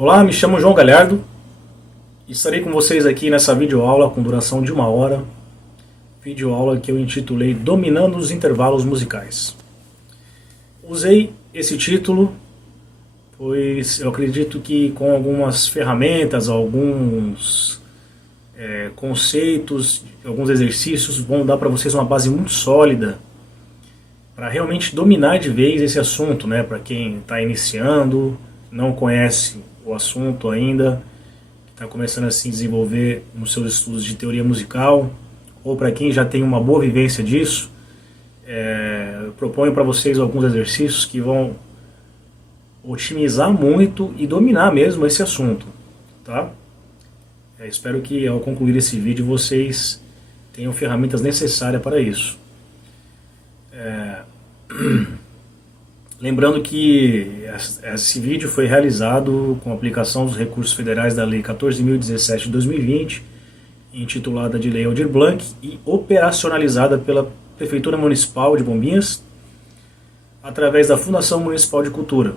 Olá, me chamo João Galhardo e estarei com vocês aqui nessa videoaula com duração de 1 hora. Videoaula que eu intitulei Dominando os Intervalos Musicais. Usei esse título pois eu acredito que com algumas ferramentas, alguns conceitos, alguns exercícios vão dar para vocês uma base muito sólida para realmente dominar de vez esse assunto, né? Para quem está iniciando, não conhece o assunto ainda, está começando a se desenvolver nos seus estudos de teoria musical, ou para quem já tem uma boa vivência disso, eu proponho para vocês alguns exercícios que vão otimizar muito e dominar mesmo esse assunto, tá? Espero que ao concluir esse vídeo vocês tenham ferramentas necessárias para isso. Lembrando que esse vídeo foi realizado com aplicação dos recursos federais da Lei 14.017 de 2020, intitulada de Lei Aldir Blanc e operacionalizada pela Prefeitura Municipal de Bombinhas, através da Fundação Municipal de Cultura.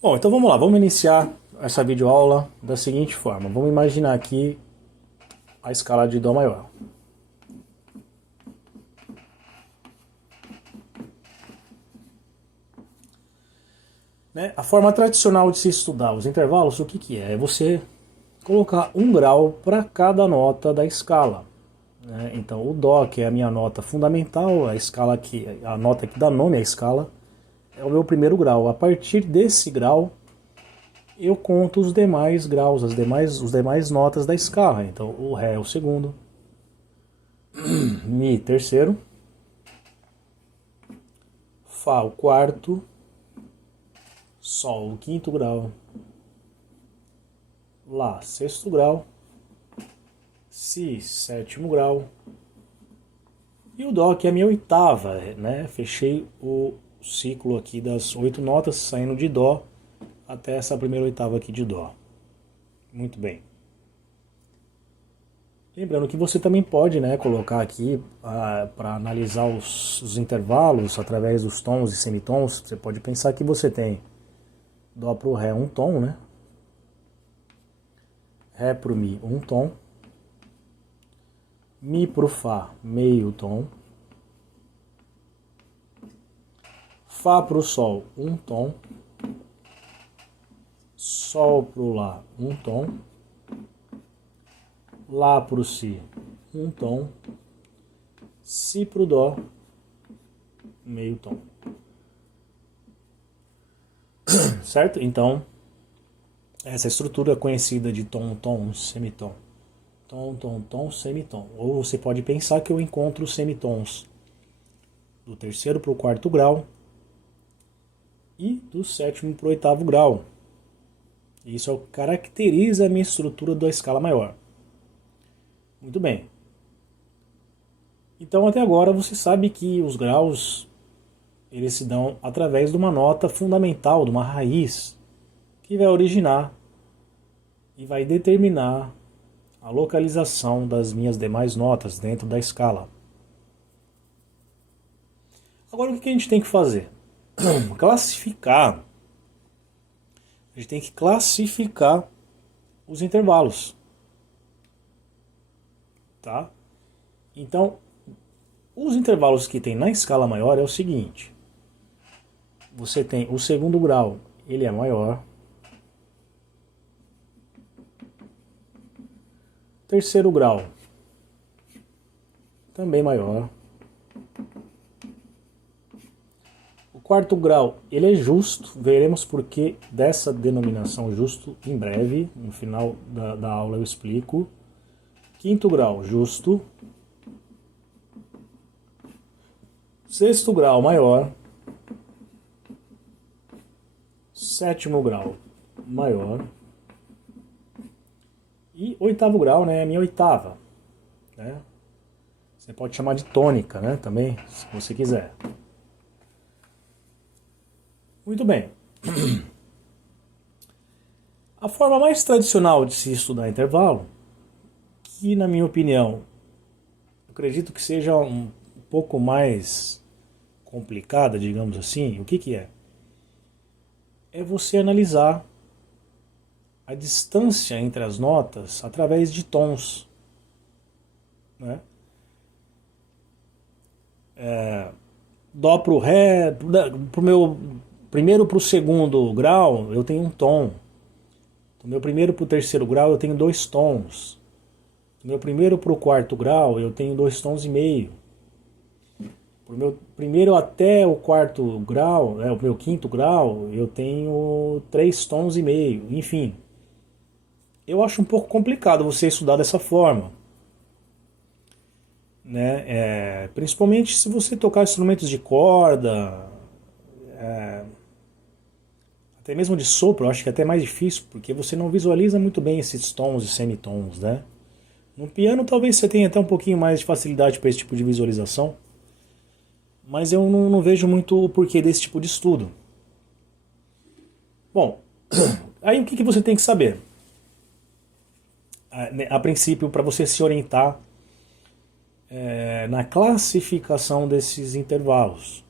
Bom, então vamos lá, vamos iniciar essa videoaula da seguinte forma. Vamos imaginar aqui a escala de Dó maior. A forma tradicional de se estudar os intervalos, o que é? É você colocar 1 grau para cada nota da escala. Então o Dó, que é a minha nota fundamental, a nota que dá nome à escala, é o meu primeiro grau. A partir desse grau, eu conto os demais graus, os demais notas da escala. Então o Ré é o segundo, Mi terceiro, Fá o quarto, Sol o quinto grau, Lá sexto grau, Si sétimo grau e o Dó, que é a minha oitava, né? Fechei o ciclo aqui das 8 notas, saindo de Dó até essa primeira oitava aqui de Dó. Muito bem. Lembrando que você também pode, colocar aqui para analisar os intervalos através dos tons e semitons. Você pode pensar que você tem Dó para o Ré um tom, né? Ré para o Mi um tom, Mi para o Fá meio tom, Fá para o Sol um tom, Sol para o Lá um tom, Lá para o Si um tom, Si para o Dó meio tom. Certo? Então, essa estrutura conhecida de tom, tom, semitom. Tom, tom, tom, semitom. Ou você pode pensar que eu encontro os semitons do terceiro para o quarto grau e do sétimo para o oitavo grau. Isso caracteriza a minha estrutura da escala maior. Muito bem. Então até agora você sabe que os graus eles se dão através de uma nota fundamental, de uma raiz, que vai originar e vai determinar a localização das minhas demais notas dentro da escala. Agora o que a gente tem que fazer? Classificar. A gente tem que classificar os intervalos. Tá? Então, os intervalos que tem na escala maior é o seguinte. Você tem o segundo grau, ele é maior. Terceiro grau, também maior. O quarto grau, ele é justo. Veremos por que dessa denominação justo em breve. No final da aula eu explico. Quinto grau, justo. Sexto grau, maior. Sétimo grau, maior. E oitavo grau, é a minha oitava. Você pode chamar de tônica, também, se você quiser. Muito bem. A forma mais tradicional de se estudar intervalo, que na minha opinião, eu acredito que seja um pouco mais complicada, digamos assim, o que que é? É você analisar a distância entre as notas através de tons, né? Dó pro ré, pro meu primeiro pro segundo grau eu tenho um tom. Do meu primeiro pro terceiro grau eu tenho 2 tons. Do meu primeiro pro quarto grau eu tenho 2 tons e meio. Pro meu primeiro até o quarto grau, o meu quinto grau, eu tenho 3 tons e meio. Enfim, eu acho um pouco complicado você estudar dessa forma, né? Principalmente se você tocar instrumentos de corda, até mesmo de sopro, eu acho que é até mais difícil, porque você não visualiza muito bem esses tons e semitons, né? No piano talvez você tenha até um pouquinho mais de facilidade para esse tipo de visualização, mas eu não vejo muito o porquê desse tipo de estudo. Bom, aí o que você tem que saber? A princípio, para você se orientar na classificação desses intervalos,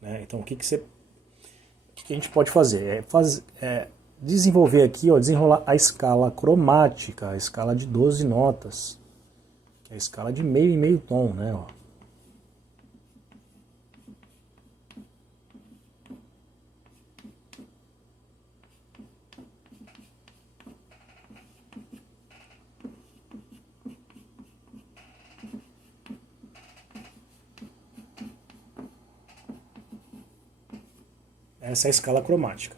né? Então o que a gente pode fazer? Desenvolver aqui, desenrolar a escala cromática, a escala de 12 notas, que é a escala de meio e meio tom, né? Essa é a escala cromática.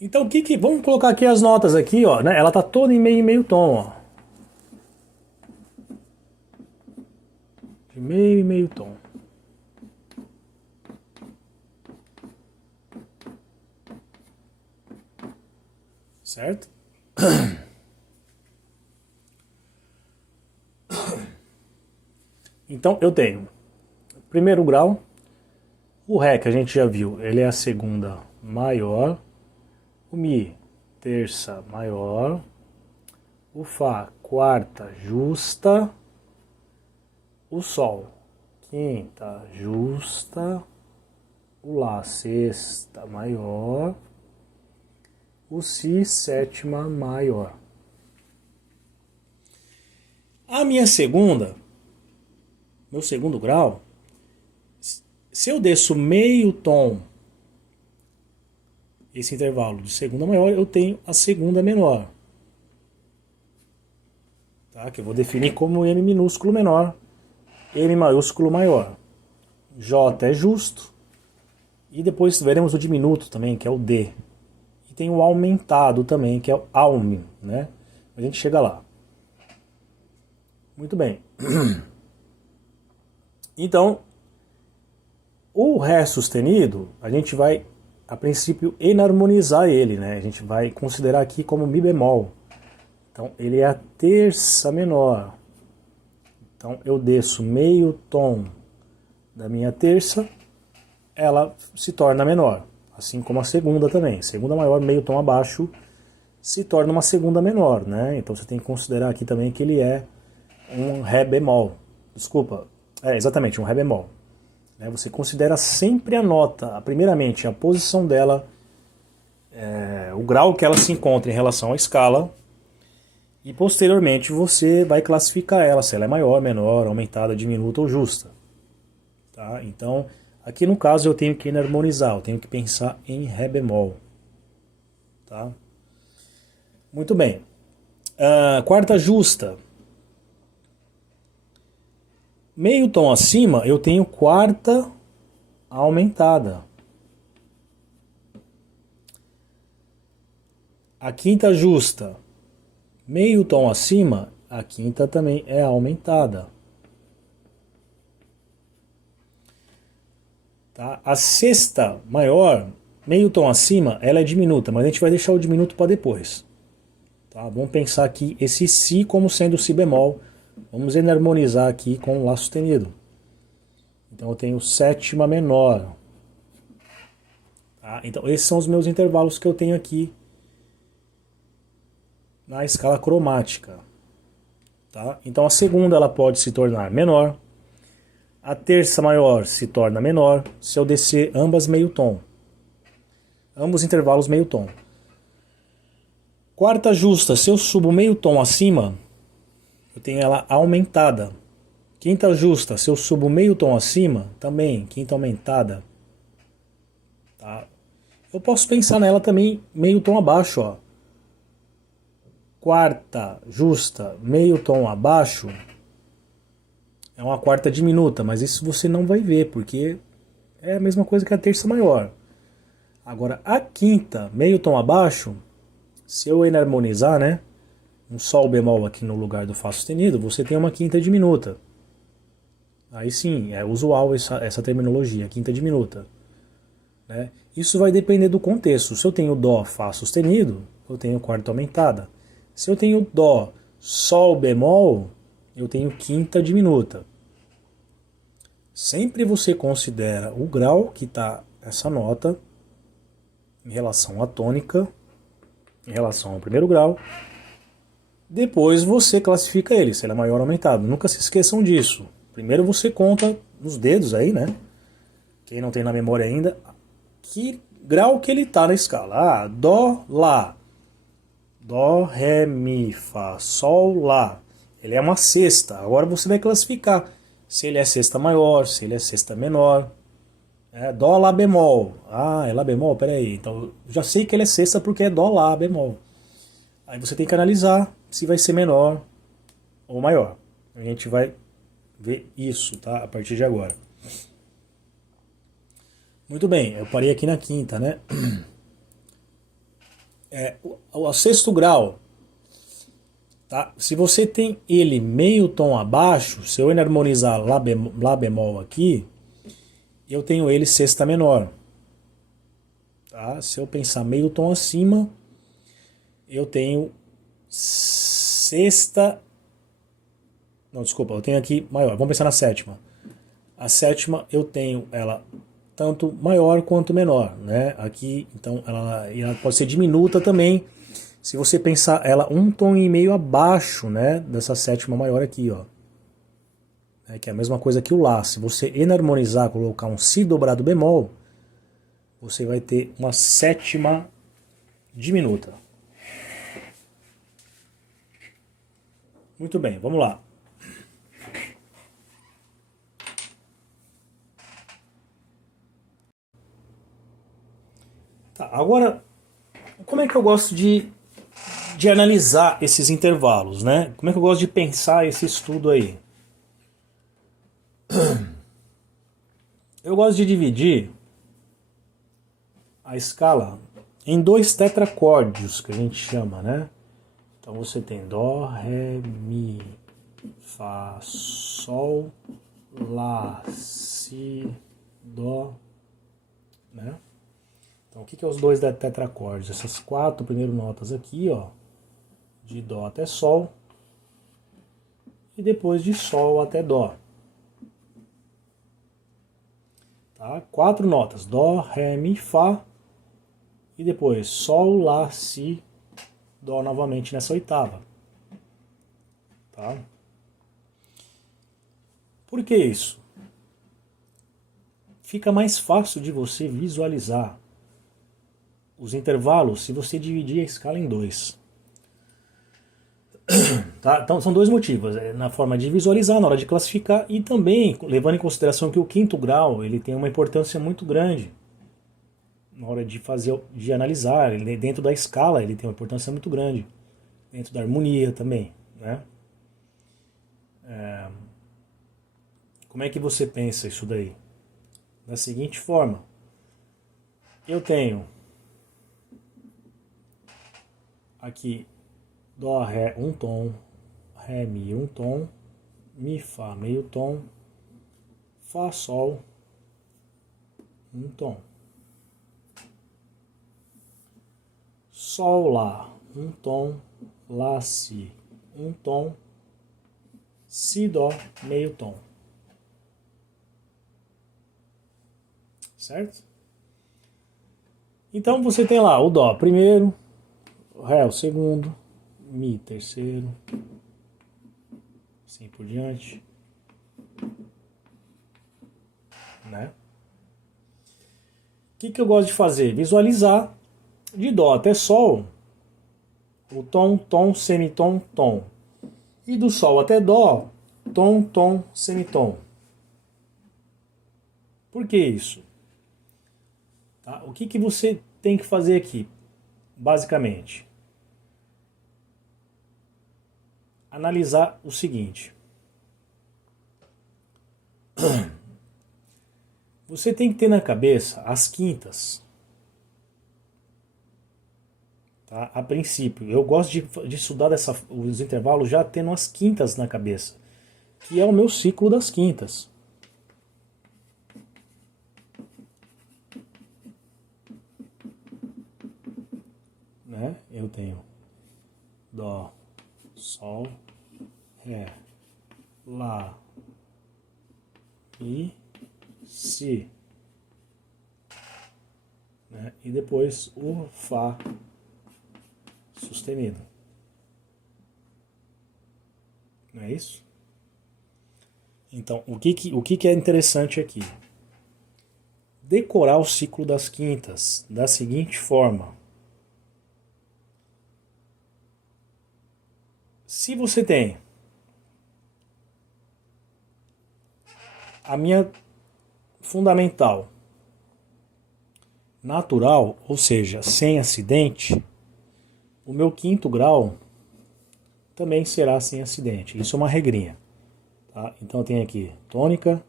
Então vamos colocar aqui as notas aqui, né? Ela tá toda em meio e meio tom, ó. De meio e meio tom. Certo? Então eu tenho primeiro grau, o Ré que a gente já viu, ele é a segunda maior, o Mi terça maior, o Fá quarta justa, o Sol quinta justa, o Lá sexta maior, o Si sétima maior. A minha meu segundo grau, se eu desço meio tom, esse intervalo de segunda maior, eu tenho a segunda menor, tá? Que eu vou definir como M minúsculo menor, M maiúsculo maior. J é justo, e depois veremos o diminuto também, que é o D. E tem o aumentado também, que é o Alm, né? A gente chega lá. Muito bem. Então, o Ré sustenido, a gente vai, a princípio, enarmonizar ele, né? A gente vai considerar aqui como Mi bemol. Então, ele é a terça menor. Então, eu desço meio tom da minha terça, ela se torna menor. Assim como a segunda também. Segunda maior, meio tom abaixo, se torna uma segunda menor, né? Então, você tem que considerar aqui também que ele é um Ré bemol. Desculpa, exatamente, um Ré bemol. Você considera sempre a nota, primeiramente a posição dela, o grau que ela se encontra em relação à escala, e posteriormente você vai classificar ela, se ela é maior, menor, aumentada, diminuta ou justa. Tá? Então, aqui no caso eu tenho que enarmonizar, eu tenho que pensar em Ré bemol. Tá? Muito bem. Quarta justa. Meio tom acima, eu tenho quarta aumentada. A quinta justa, meio tom acima, a quinta também é aumentada. Tá? A sexta maior, meio tom acima, ela é diminuta, mas a gente vai deixar o diminuto para depois. Tá? Vamos pensar aqui esse Si como sendo Si bemol. Vamos enarmonizar aqui com o Lá sustenido. Então eu tenho sétima menor. Tá? Então esses são os meus intervalos que eu tenho aqui na escala cromática. Tá? Então a segunda ela pode se tornar menor, A terça maior se torna menor se eu descer ambas meio tom. Ambos intervalos meio tom. Quarta justa, se eu subo meio tom acima, eu tenho ela aumentada. Quinta justa, se eu subo meio tom acima, também, quinta aumentada. Tá? Eu posso pensar nela também meio tom abaixo, ó. Quarta justa, meio tom abaixo, é uma quarta diminuta, mas isso você não vai ver, porque é a mesma coisa que a terça maior. Agora, a quinta, meio tom abaixo, se eu enarmonizar, né, um sol bemol aqui no lugar do Fá sustenido, você tem uma quinta diminuta. Aí sim, é usual essa terminologia, quinta diminuta. Né? Isso vai depender do contexto. Se eu tenho Dó, Fá sustenido, eu tenho quarta aumentada. Se eu tenho Dó, Sol bemol, eu tenho quinta diminuta. Sempre você considera o grau que está essa nota em relação à tônica, em relação ao primeiro grau. Depois você classifica ele, se ele é maior ou aumentado. Nunca se esqueçam disso. Primeiro você conta nos dedos aí, né? Quem não tem na memória ainda, que grau que ele está na escala. Ah, Dó, Lá. Dó, Ré, Mi, Fá, Sol, Lá. Ele é uma sexta. Agora você vai classificar se ele é sexta maior, se ele é sexta menor. Dó, Lá bemol. Ah, é Lá bemol? Peraí. Então já sei que ele é sexta porque é Dó, Lá bemol. Aí você tem que analisar se vai ser menor ou maior. A gente vai ver isso, tá? A partir de agora. Muito bem, eu parei aqui na quinta, né? O sexto grau, tá? Se você tem ele meio tom abaixo, se eu enarmonizar Lá bemol aqui, eu tenho ele sexta menor. Tá? Se eu pensar meio tom acima, eu tenho sexta... Não, desculpa, eu tenho aqui maior. Vamos pensar na sétima. A sétima eu tenho ela tanto maior quanto menor, né? Aqui, então, ela pode ser diminuta também, se você pensar ela um tom e meio abaixo, né? Dessa sétima maior aqui, ó. Que é a mesma coisa que o Lá. Se você enarmonizar, colocar um Si dobrado bemol, você vai ter uma sétima diminuta. Muito bem, vamos lá. Tá, agora, como é que eu gosto de analisar esses intervalos, né? Como é que eu gosto de pensar esse estudo aí? Eu gosto de dividir a escala em dois tetracórdios, que a gente chama, né? Então você tem Dó, Ré, Mi, Fá, Sol, Lá, Si, Dó, né? Então o que é os dois tetracórdios? Essas quatro primeiras notas aqui, ó, de Dó até Sol, e depois de Sol até Dó. Tá? Quatro notas, Dó, Ré, Mi, Fá, e depois Sol, Lá, Si, Dó novamente nessa oitava. Tá? Por que isso? Fica mais fácil de você visualizar os intervalos se você dividir a escala em dois. Tá? Então são dois motivos, na forma de visualizar, na hora de classificar, e também levando em consideração que o quinto grau ele tem uma importância muito grande na hora de fazer, de analisar. Ele, dentro da escala ele tem uma importância muito grande, dentro da harmonia também, né? Como é que você pensa isso daí? Da seguinte forma: eu tenho aqui Dó, Ré, um tom, Ré, Mi, um tom, Mi, Fá, meio tom, Fá, Sol, um tom. Sol, Lá, um tom, Lá, Si, um tom, Si, Dó, meio tom. Certo? Então você tem lá o Dó primeiro, o Ré o segundo, Mi terceiro, assim por diante. né? O que eu gosto de fazer? Visualizar de Dó até Sol o tom, tom, semitom, tom. E do Sol até Dó, tom, tom, semitom. Por que isso? Tá? O que você tem que fazer aqui, basicamente? Analisar o seguinte. Você tem que ter na cabeça as quintas. Tá? A princípio, eu gosto de estudar os intervalos já tendo as quintas na cabeça, que é o meu ciclo das quintas. Né? Eu tenho Dó, Sol, Ré, Lá, Mi, Si, né? E depois o Fá sustenido. Não é isso? Então, o que é interessante aqui? Decorar o ciclo das quintas da seguinte forma. Se você tem a minha fundamental natural, ou seja, sem acidente, o meu quinto grau também será sem acidente. Isso é uma regrinha. Tá? Então eu tenho aqui tônica,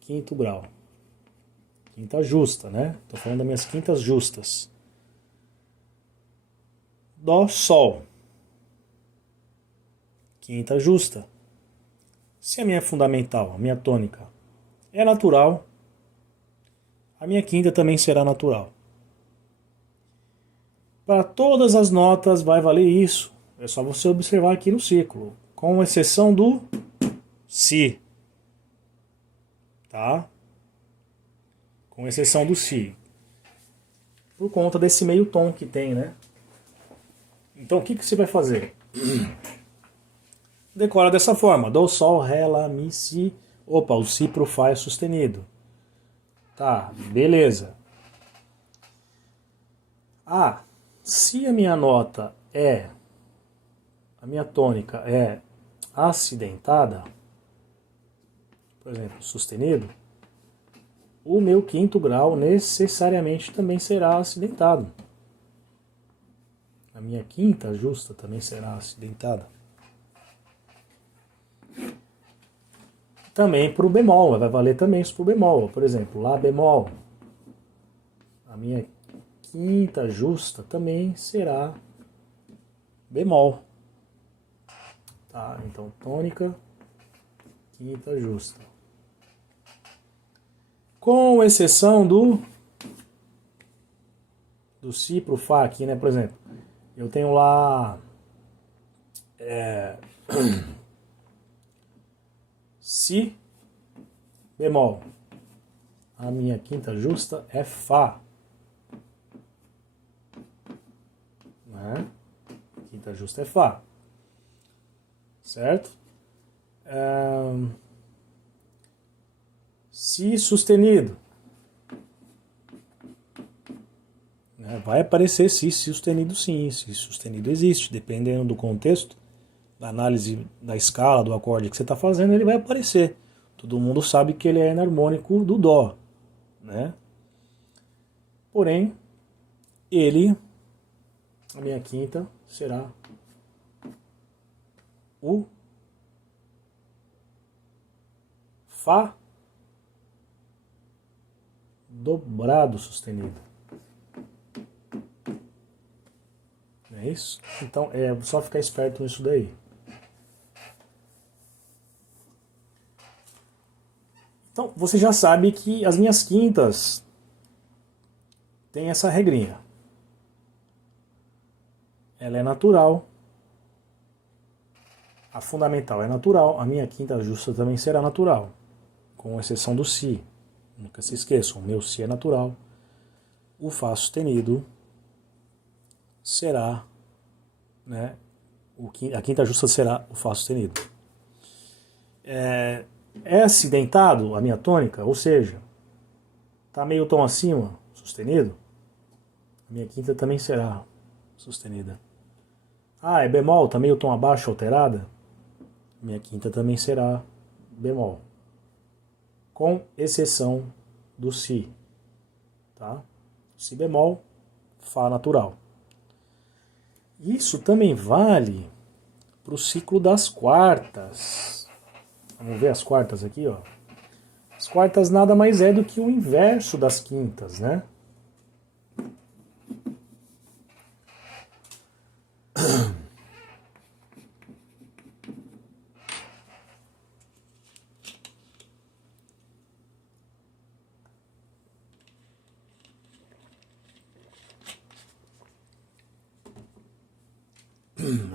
quinto grau. Quinta justa, né? Estou falando das minhas quintas justas. Dó, Sol. Quinta justa. Se a minha fundamental, a minha tônica, é natural, a minha quinta também será natural. Para todas as notas vai valer isso. É só você observar aqui no ciclo, com exceção do Si. Tá? Com exceção do Si. Por conta desse meio tom que tem, né? Então o que você vai fazer? Decora dessa forma. Dó, Sol, Ré, Lá, Mi, Si. Opa, o Si pro Fá é sustenido. Tá, beleza. Ah, se a minha nota é... a minha tônica é acidentada, por exemplo, sustenido, o meu quinto grau necessariamente também será acidentado. A minha quinta justa também será acidentada. Também para o bemol, vai valer também isso para o bemol. Por exemplo, Lá bemol. A minha quinta justa também será bemol. Tá? Então, tônica, quinta justa. Com exceção do Si pro Fá aqui, né? Por exemplo, eu tenho lá Si bemol. A minha quinta justa é Fá. Né? Quinta justa é Fá. Certo? Si sustenido. Vai aparecer Si sustenido sim. Si sustenido existe. Dependendo do contexto, da análise da escala, do acorde que você está fazendo, ele vai aparecer. Todo mundo sabe que ele é enarmônico do Dó. Né? Porém, a minha quinta, será o Fá dobrado sustenido. Não é isso? Então é só ficar esperto nisso daí. Então você já sabe que as minhas quintas têm essa regrinha. Ela é natural. A fundamental é natural. A minha quinta justa também será natural. Com exceção do Si. Nunca se esqueçam, o meu Si é natural. O Fá sustenido será, né, a quinta justa será o Fá sustenido. É acidentado a minha tônica, ou seja, Tá meio tom acima, sustenido, a minha quinta também será sustenida. Ah, é bemol, tá meio tom abaixo, alterada, minha quinta também será bemol. Com exceção do si, tá? Si bemol, Fá natural. Isso também vale para o ciclo das quartas. Vamos ver as quartas aqui, ó. As quartas nada mais é do que o inverso das quintas, né?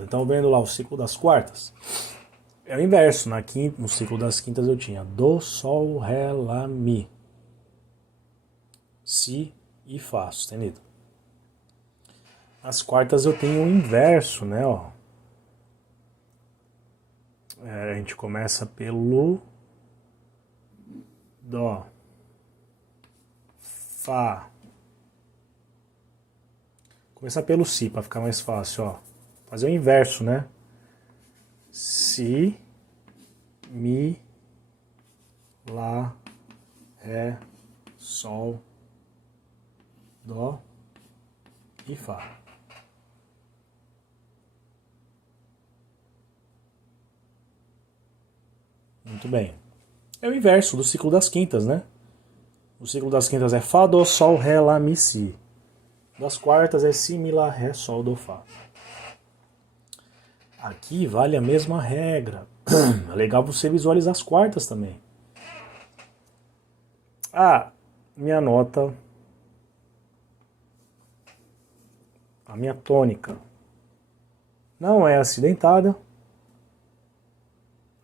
Então, vendo lá o ciclo das quartas, é o inverso. No ciclo das quintas eu tinha Dó, Sol, Ré, Lá, Mi, Si e Fá sustenido. Nas quartas eu tenho o inverso, né? Ó. A gente começa pelo Dó, Fá. Começar pelo Si para ficar mais fácil, ó. Fazer o inverso, né? Si, Mi, Lá, Ré, Sol, Dó e Fá. Muito bem. É o inverso do ciclo das quintas, né? O ciclo das quintas é Fá, Dó, Sol, Ré, Lá, Mi, Si. Das quartas é Si, Mi, Lá, Ré, Sol, Dó, Fá. Aqui vale a mesma regra. É legal você visualizar as quartas também. Ah, minha nota, a minha tônica não é acidentada.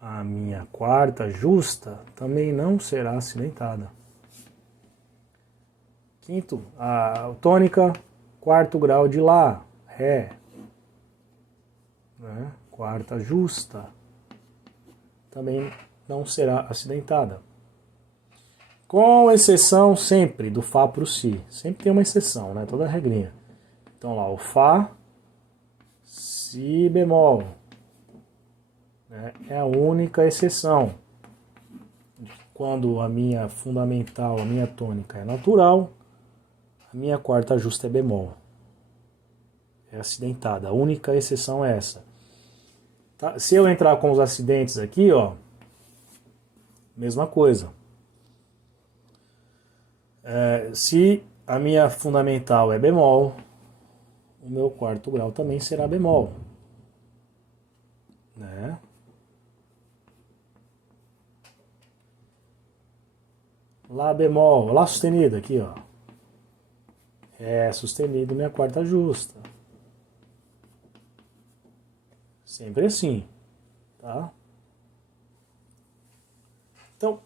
A minha quarta justa também não será acidentada. Quinto, a tônica, quarto grau de Lá, Ré. Né? Quarta justa também não será acidentada. Com exceção sempre do Fá para o Si. Sempre tem uma exceção, né? Toda regrinha. Então lá, o Fá, Si bemol. Né? É a única exceção. Quando a minha fundamental, a minha tônica é natural, a minha quarta justa é bemol. É acidentada. A única exceção é essa. Tá? Se eu entrar com os acidentes aqui, ó, mesma coisa. Se a minha fundamental é bemol, o meu quarto grau também será bemol. Né? Lá bemol, Lá sustenido aqui, ó. É sustenido minha quarta justa. Sempre assim, tá? Então,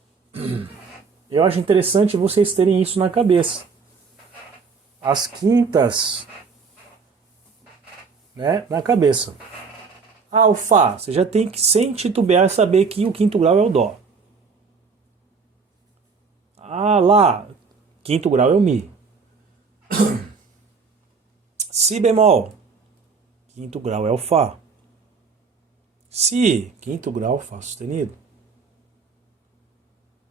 eu acho interessante vocês terem isso na cabeça. As quintas, né, na cabeça. Ah, o Fá, você já tem que, sem titubear, saber que o quinto grau é o Dó. Ah, Lá, quinto grau é o Mi. Si bemol, quinto grau é o Fá. Si, quinto grau, Fá sustenido.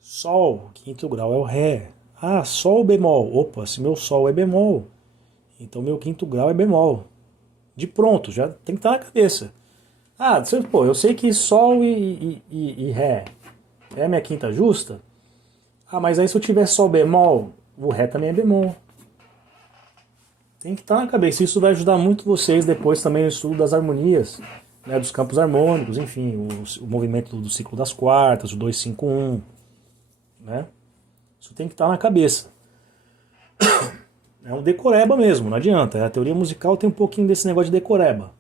Sol, quinto grau é o Ré. Ah, Sol bemol. Opa, se meu Sol é bemol, então meu quinto grau é bemol. De pronto, já tem que estar na cabeça. Ah, pô, eu sei que Sol e Ré é a minha quinta justa. Ah, mas aí se eu tiver Sol bemol, o Ré também é bemol. Tem que estar na cabeça. Isso vai ajudar muito vocês depois também no estudo das harmonias, né, dos campos harmônicos, enfim, o movimento do ciclo das quartas, o 2-5-1. Né? Isso tem que estar na cabeça. É um decoreba mesmo, não adianta. A teoria musical tem um pouquinho desse negócio de decoreba.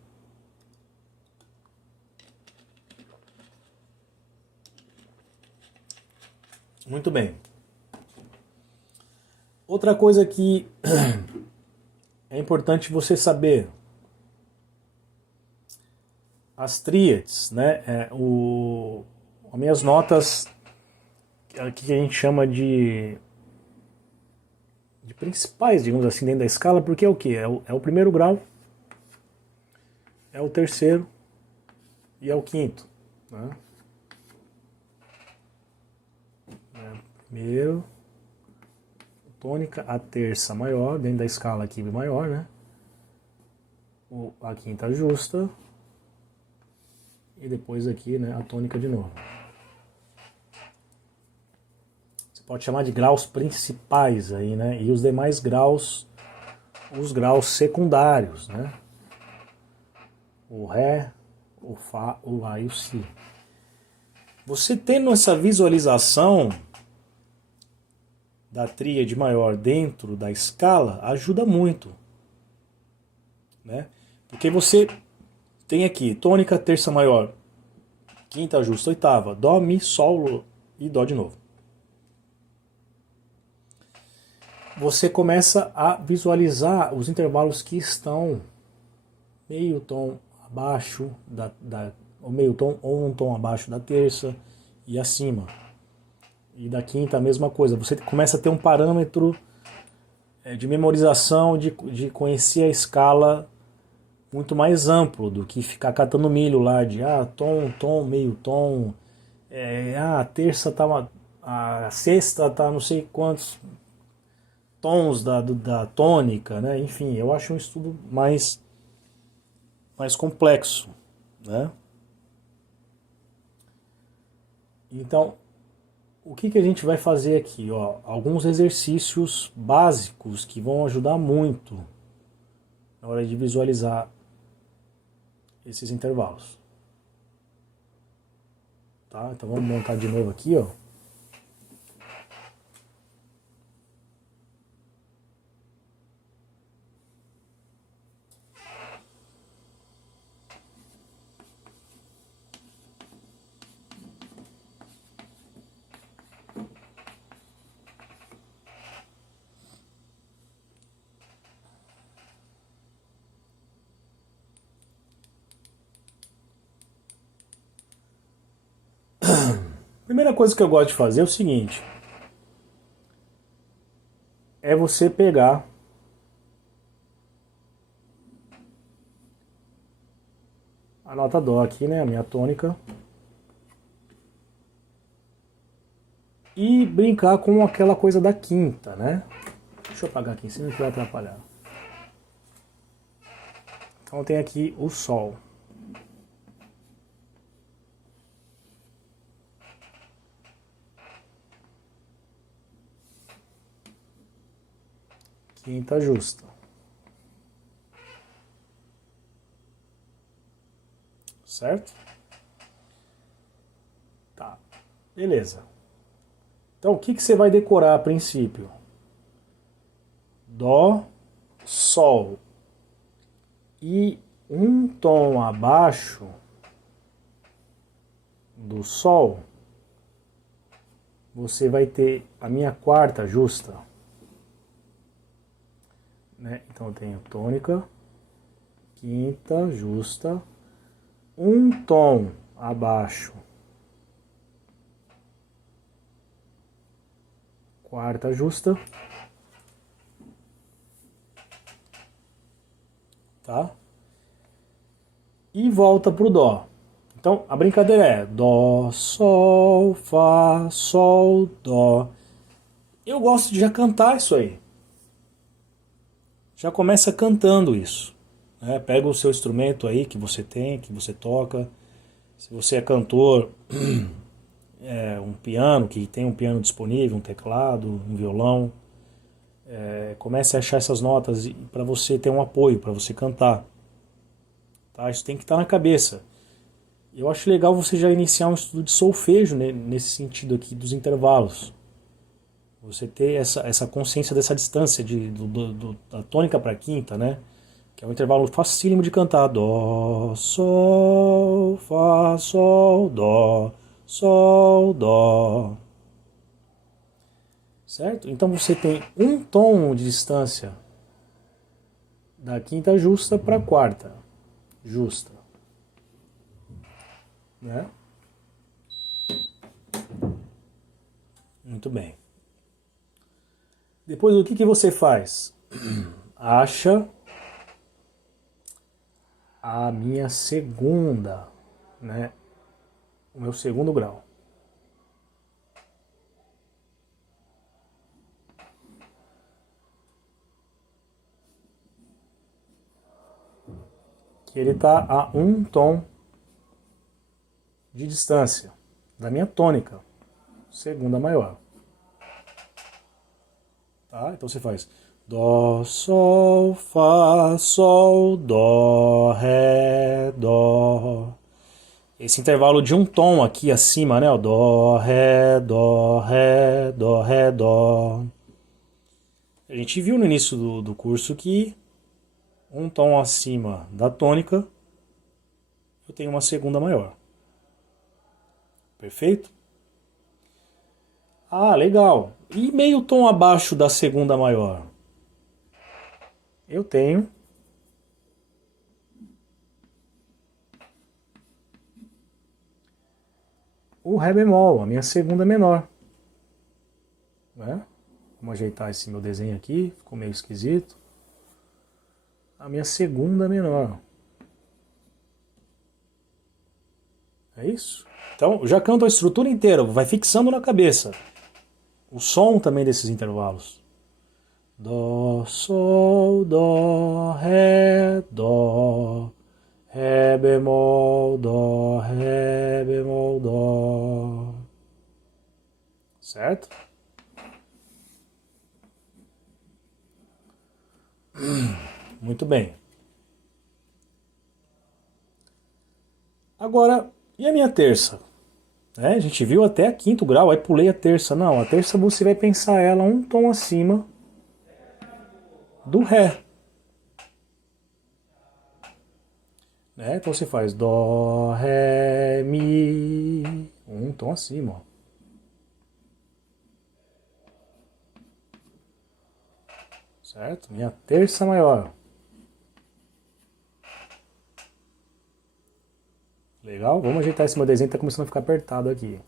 Muito bem. Outra coisa que é importante você saber. As tríades, né? As minhas notas, que a gente chama de de principais, digamos assim, dentro da escala, porque é o que? É o primeiro grau, é o terceiro e é o quinto. Né? Primeiro, tônica, a terça maior, dentro da escala aqui maior, né? A quinta justa e depois aqui, né, a tônica de novo. Você pode chamar de graus principais aí, né? E os demais graus, os graus secundários, né? O Ré, o Fá, o Lá e o Si. Você tendo essa visualização da tríade maior dentro da escala ajuda muito, né? Porque você tem aqui tônica, terça maior, quinta justa, oitava, dó, mi, sol e dó de novo. Você começa a visualizar os intervalos que estão meio tom abaixo ou meio tom ou um tom abaixo da terça e acima. E da quinta a mesma coisa. Você começa a ter um parâmetro de memorização, de conhecer a escala muito mais amplo do que ficar catando milho lá de tom, meio tom, a terça tá a sexta tá não sei quantos tons da tônica, né? Enfim, eu acho um estudo mais complexo, né? Então, o que a gente vai fazer aqui? Ó, alguns exercícios básicos que vão ajudar muito na hora de visualizar esses intervalos. Tá? Então vamos montar de novo aqui, ó. Primeira coisa que eu gosto de fazer é o seguinte: é você pegar a nota dó aqui, né, a minha tônica, e brincar com aquela coisa da quinta, né? Deixa eu apagar aqui em cima que vai atrapalhar. Então tem aqui o sol. Quinta justa. Certo? Tá. Beleza. Então o que você vai decorar a princípio? Dó, sol. E um tom abaixo do sol, você vai ter a minha quarta justa. Né? Então eu tenho tônica, quinta justa, um tom abaixo, quarta justa, tá? E volta pro dó. Então a brincadeira é dó, sol, fá, sol, dó. Eu gosto de já cantar isso aí. Já começa cantando isso. Né? Pega o seu instrumento aí que você tem, que você toca. Se você é cantor, um piano, que tem um piano disponível, um teclado, um violão. Comece a achar essas notas para você ter um apoio, para você cantar. Tá? Isso tem que estar na cabeça. Eu acho legal você já iniciar um estudo de solfejo, né, nesse sentido aqui dos intervalos. Você ter essa consciência dessa distância da tônica para a quinta, né? Que é um intervalo facílimo de cantar. Dó, sol, fá, sol, dó, sol, dó. Certo? Então você tem um tom de distância da quinta justa para a quarta justa. Né? Muito bem. Depois o que você faz? Acha a minha segunda, né? O meu segundo grau. Que ele está a um tom de distância da minha tônica, segunda maior. Tá? Então você faz Dó, Sol, Fá, Sol, Dó, Ré, Dó. Esse intervalo de um tom aqui acima, né? Dó, Ré, Dó, Ré, Dó, Ré, Dó. A gente viu no início do curso que um tom acima da tônica eu tenho uma segunda maior. Perfeito? Ah, legal. E meio tom abaixo da segunda maior? Eu tenho o Ré bemol, a minha segunda menor. Né? Vamos ajeitar esse meu desenho aqui, ficou meio esquisito. A minha segunda menor. É isso? Então, já canto a estrutura inteira, vai fixando na cabeça. O som também desses intervalos. Dó, Sol, Dó, Ré, Dó, Ré bemol, Dó, Ré bemol, Dó. Certo? Muito bem. Agora, e a minha terça? A gente viu até quinto grau, aí pulei a terça. Não, a terça você vai pensar ela um tom acima do Ré. Então você faz Dó, Ré, Mi, um tom acima. Ó. Certo? Minha terça maior. Legal? Vamos ajeitar esse meu desenho, tá começando a ficar apertado aqui.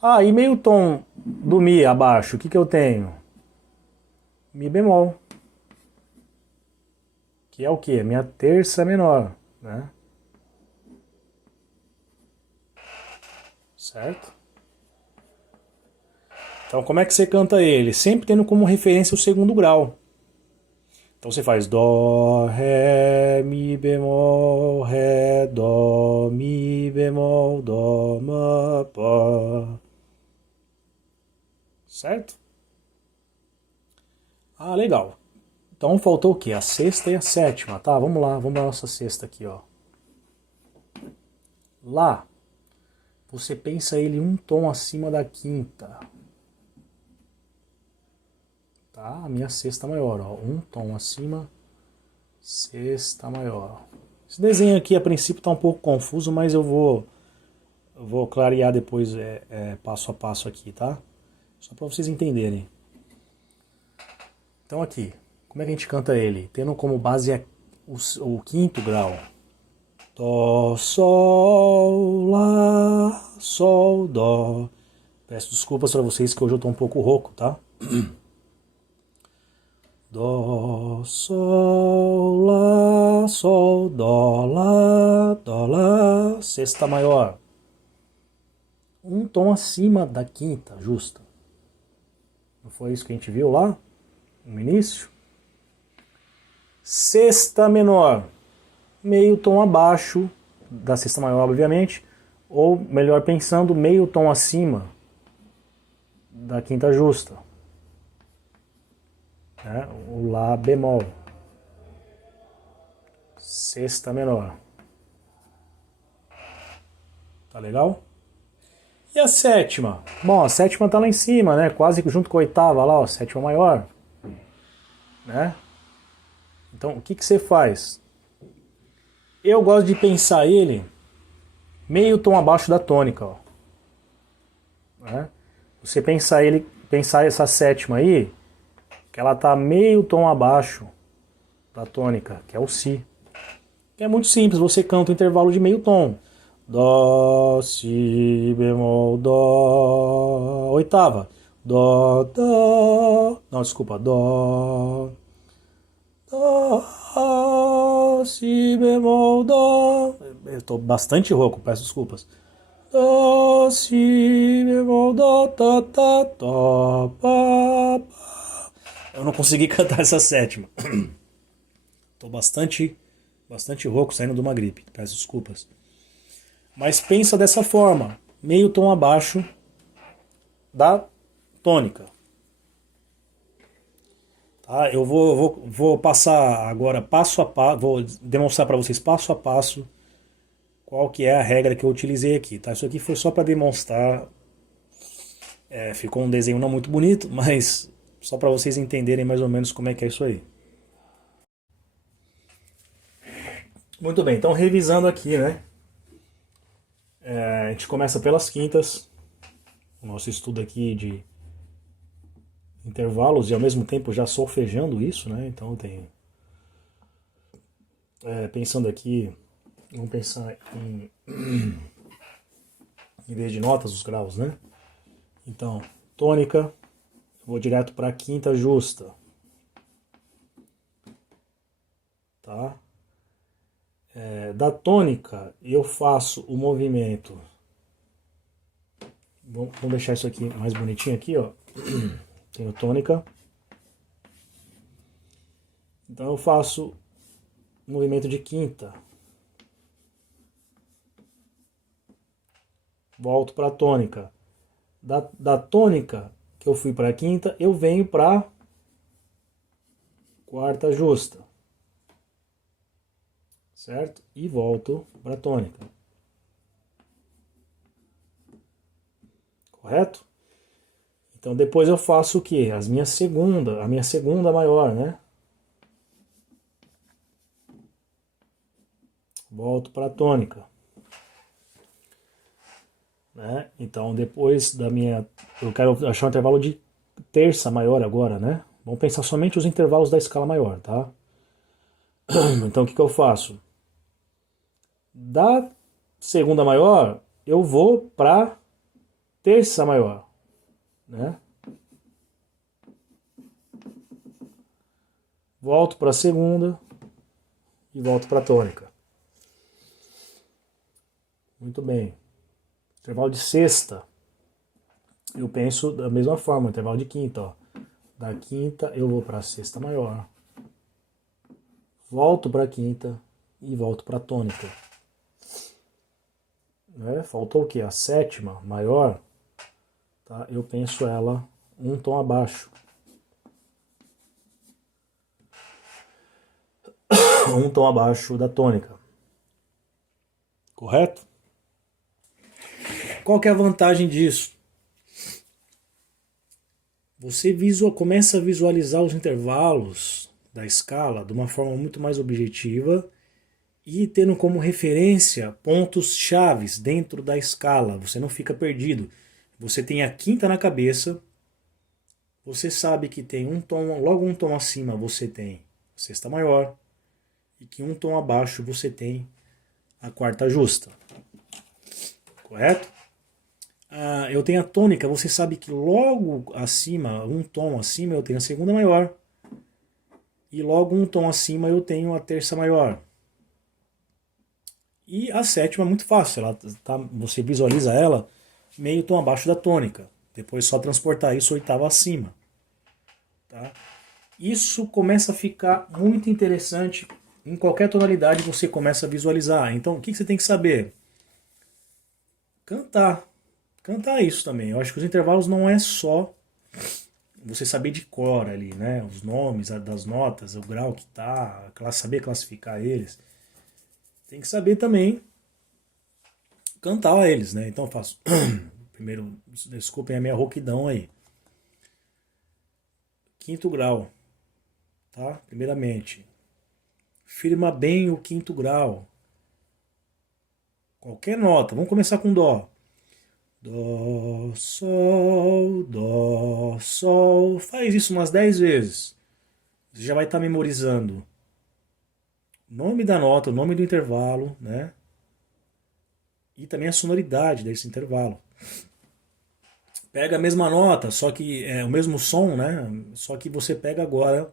Ah, e meio tom do Mi abaixo, o que eu tenho? Mi bemol. Que é o quê? Minha terça menor, né? Certo? Então como é que você canta ele? Sempre tendo como referência o segundo grau. Então você faz Dó, Ré, Mi bemol, Ré, Dó, Mi bemol, Dó, Ma, Pá. Certo? Ah, legal. Então faltou o quê? A sexta e a sétima, tá? Vamos lá, vamos para a nossa sexta aqui, ó. Lá, você pensa ele um tom acima da quinta. Tá? A minha sexta maior, ó. Um tom acima, sexta maior. Esse desenho aqui a princípio tá um pouco confuso, mas eu vou clarear depois passo a passo aqui, tá? Só para vocês entenderem. Então aqui, como é que a gente canta ele? Tendo como base o quinto grau. Dó, Sol, Lá, Sol, Dó. Peço desculpas para vocês que hoje eu tô um pouco rouco, tá? Dó, Sol, Lá, Sol, Dó, Lá, sexta maior. Um tom acima da quinta justa. Não foi isso que a gente viu lá no início? Sexta menor, meio tom abaixo da sexta maior, obviamente, ou melhor pensando, meio tom acima da quinta justa. O Lá bemol, sexta menor. Tá legal? E a sétima? Bom, a sétima tá lá em cima, né? Quase junto com a oitava lá, ó, sétima maior. Né? Então, o que você faz? Eu gosto de pensar ele meio tom abaixo da tônica, ó. Né? Você pensar essa sétima aí, que ela tá meio tom abaixo da tônica, que é o Si. Que é muito simples, você canta o intervalo de meio tom. Dó, Si, bemol, Dó, oitava. Dó, dó. Não, desculpa. Dó, dó, si bemol, dó. Eu estou bastante rouco, peço desculpas. Dó, si bemol, dó, tá, tá, dó, pá, pá. Eu não consegui cantar essa sétima. Estou bastante rouco saindo de uma gripe, peço desculpas. Mas pensa dessa forma, meio tom abaixo da tônica. Tá? Eu vou passar agora passo a passo, vou demonstrar para vocês passo a passo qual que é a regra que eu utilizei aqui. Tá? Isso aqui foi só para demonstrar, ficou um desenho não muito bonito, mas só para vocês entenderem mais ou menos como é que é isso aí. Muito bem, então revisando aqui, né? A gente começa pelas quintas, o nosso estudo aqui de intervalos e ao mesmo tempo já solfejando isso, né? Então eu tenho. Pensando aqui, vamos pensar em vez de notas, os graus, né? Então, tônica, vou direto para a quinta justa. Tá? Da tônica, eu faço o movimento. Vamos deixar isso aqui mais bonitinho aqui, ó. Tenho tônica. Então eu faço o movimento de quinta. Volto para a tônica. Da tônica que eu fui para a quinta, eu venho para quarta justa. Certo? E volto para a tônica. Correto? Então depois eu faço o quê? A minha segunda maior, né? Volto para a tônica. Né? Então depois da minha... Eu quero achar um intervalo de terça maior agora, né? Vamos pensar somente os intervalos da escala maior, tá? Então o que eu faço? Da segunda maior, eu vou para terça maior, né? Volto para a segunda e volto para a tônica. Muito bem. Intervalo de sexta, eu penso da mesma forma, intervalo de quinta, ó. Da quinta eu vou para a sexta maior, volto para a quinta e volto para a tônica. Né? Faltou o que? A sétima maior, tá? Eu penso ela um tom abaixo. Um tom abaixo da tônica. Correto? Qual que é a vantagem disso? Você começa a visualizar os intervalos da escala de uma forma muito mais objetiva e tendo como referência pontos chaves dentro da escala. Você não fica perdido. Você tem a quinta na cabeça, você sabe que tem um tom, logo um tom acima você tem a sexta maior e que um tom abaixo você tem a quarta justa. Correto? Eu tenho a tônica, você sabe que logo acima, um tom acima, eu tenho a segunda maior. E logo um tom acima eu tenho a terça maior. E a sétima é muito fácil, você visualiza ela meio tom abaixo da tônica. Depois é só transportar isso oitava acima. Tá? Isso começa a ficar muito interessante. Em qualquer tonalidade você começa a visualizar. Então o que você tem que saber? Cantar. Cantar isso também. Eu acho que os intervalos não é só você saber de cor ali, né? Os nomes das notas, o grau que tá, saber classificar eles. Tem que saber também cantar eles, né? Então eu faço. Primeiro, desculpem a minha rouquidão aí. Quinto grau, tá? Primeiramente, firma bem o quinto grau. Qualquer nota. Vamos começar com dó. Dó, sol, dó, sol. Faz isso umas 10 vezes. Você já vai estar memorizando o nome da nota, o nome do intervalo, né? E também a sonoridade desse intervalo. Pega a mesma nota, só que é o mesmo som, né? Só que você pega agora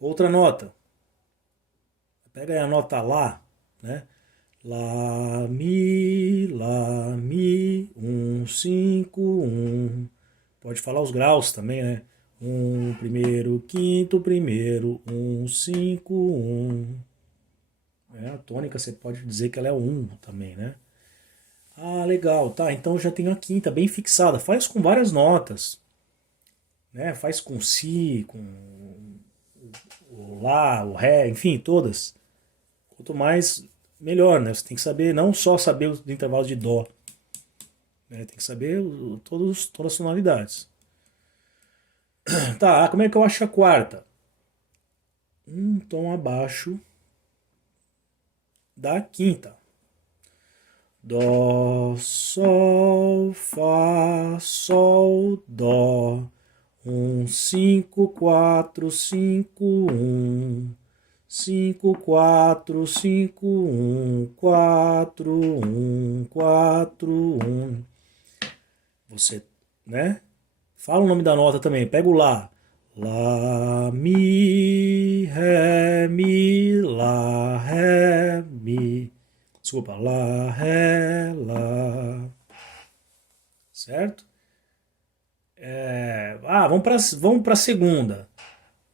outra nota. Pega aí a nota Lá, né? Lá, mi, 5, 1. Pode falar os graus também, né? Primeiro, quinto, primeiro, 5, 1. É, a tônica você pode dizer que ela é 1 também, né? Ah, legal, tá. Então eu já tenho a quinta bem fixada. Faz com várias notas, né? Faz com si, com o lá, o ré, enfim, todas. Quanto mais, melhor, né? Você tem que saber, não só saber os intervalos de dó, né? Tem que saber todas as tonalidades. Tá, como é que eu acho a quarta? Um tom abaixo da quinta. Dó, sol, fá, sol, dó. 5, 4, 5, 5, 4, 5, 4, 4, 1. Você, né? Fala o nome da nota também. Pega o Lá. Lá, mi, lá, ré, mi. Desculpa, lá, ré, lá. Certo? Vamos para a segunda.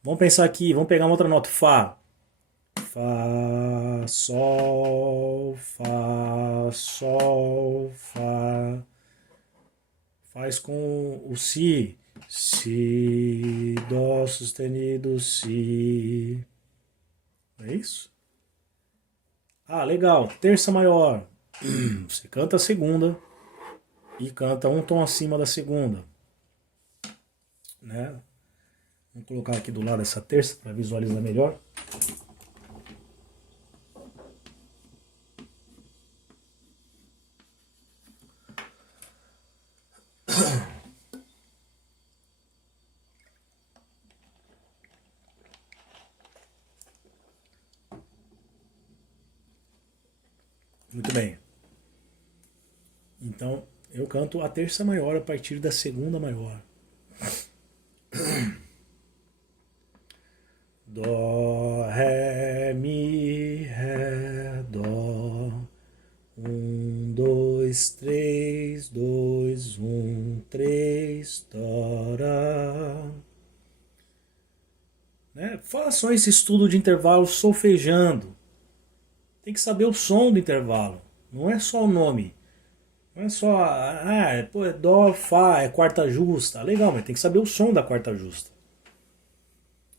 Vamos pensar aqui, vamos pegar uma outra nota. Fá. Fá, sol, fá, sol, fá. Faz com o si. Si, dó sustenido, si. É isso? Ah, legal. Terça maior. Você canta a segunda e canta um tom acima da segunda, né? Vamos colocar aqui do lado essa terça para visualizar melhor. Muito bem. Então, eu canto a terça maior a partir da segunda maior. Dó, ré, mi, ré, dó. 2, 3, 2, 3, dó. Né? Façam esse estudo de intervalo solfejando. Tem que saber o som do intervalo. Não é só o nome. Não é só, pô, é dó, fá, é quarta justa. Legal, mas tem que saber o som da quarta justa.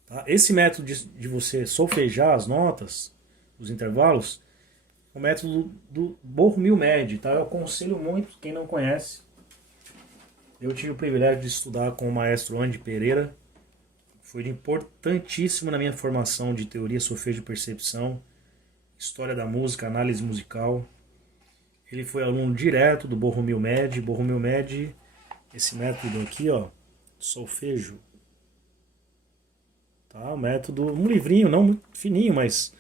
Tá? Esse método de você solfejar as notas, os intervalos, é o método do Borromeo-Med. Tá? Eu aconselho muito quem não conhece. Eu tive o privilégio de estudar com o maestro Andy Pereira. Foi importantíssimo na minha formação de teoria, solfejo e percepção, história da música, análise musical. Ele foi aluno direto do Borromeo-Med. Borromeo-Med, esse método aqui, ó, solfejo. Tá? Um método, um livrinho, não muito fininho, mas